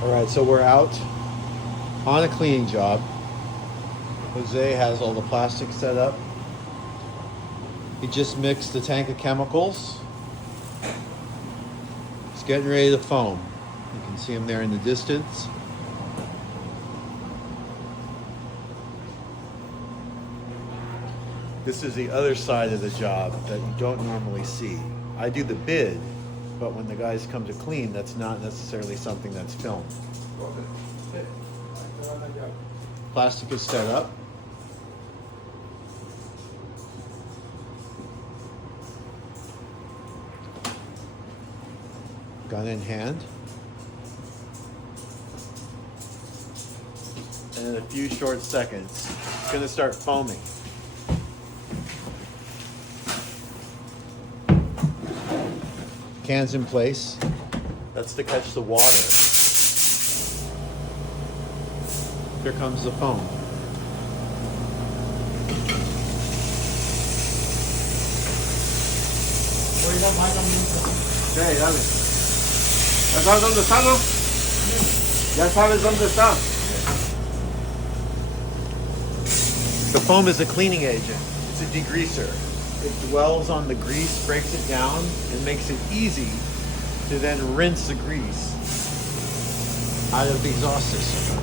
All right, so we're out on a cleaning job. Jose has all the plastic set up. He just mixed the tank of chemicals. He's getting ready to foam. You can see him there in the distance. This is the other side of the job that you don't normally see. I do the bid, but when the guys come to clean, that's not necessarily something that's filmed. Plastic is set up. Gun in hand. And in a few short seconds, it's going to start foaming. Cans in place. That's to catch the water. Here comes the foam. Sí, dale. ¿Ya sabes dónde está, no? ¿Ya sabes dónde está? The foam is a cleaning agent. It's a degreaser. It dwells on the grease, breaks it down, and makes it easy to then rinse the grease out of the exhaust system.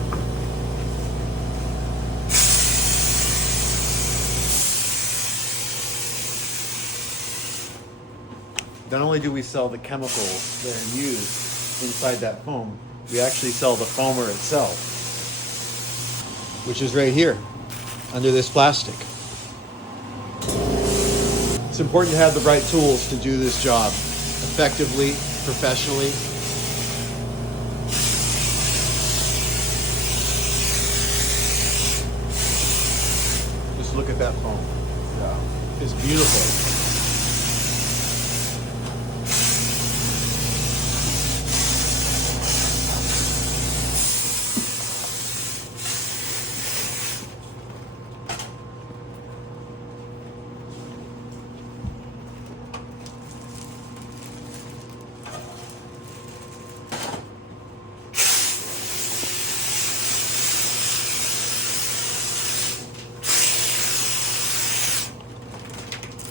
Not only do we sell the chemicals that are used inside that foam, we actually sell the foamer itself, which is right here under this plastic. It's important to have the right tools to do this job effectively, professionally. Just look at that foam. Yeah. It's beautiful.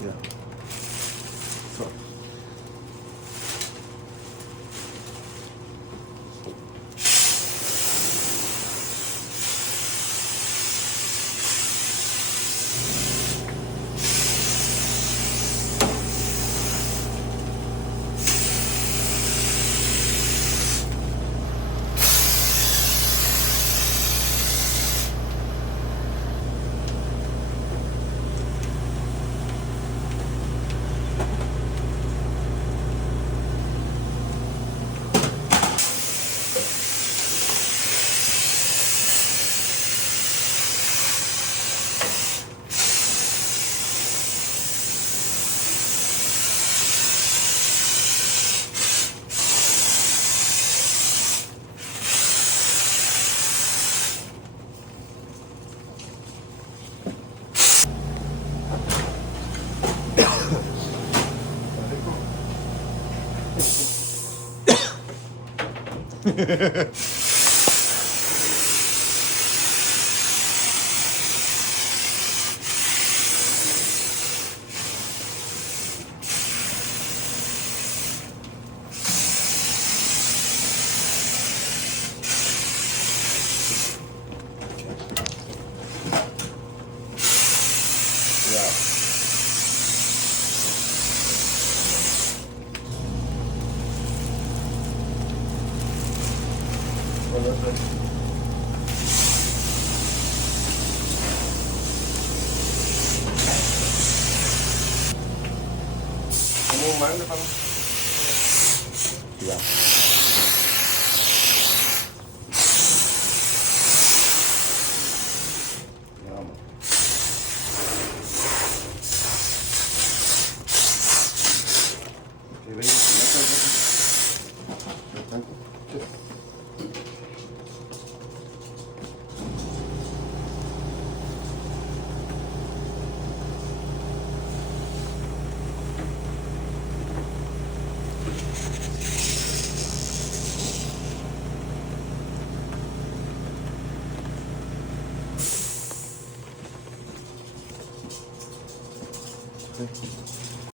Yeah. So. ¿Cómo magnify? Yeah. Sí.